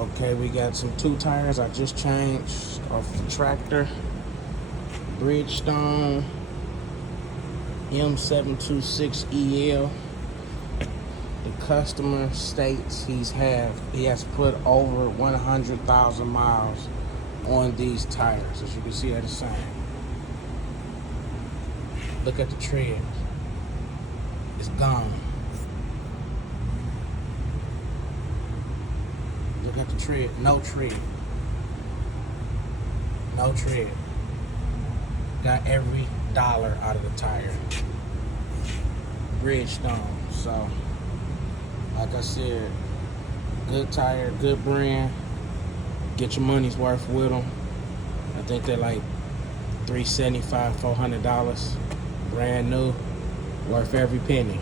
Okay, we got some 2 tires I just changed off the tractor. Bridgestone M726EL. The customer states he has put over 100,000 miles on these tires. As you can see, they're the same. Look at the tread. It's gone. Look at the tread. No tread. No tread. Got every dollar out of the tire. Bridgestone. So, like I said, good tire, good brand. Get your money's worth with them. I think they're like $375, $400. Brand new. Worth every penny.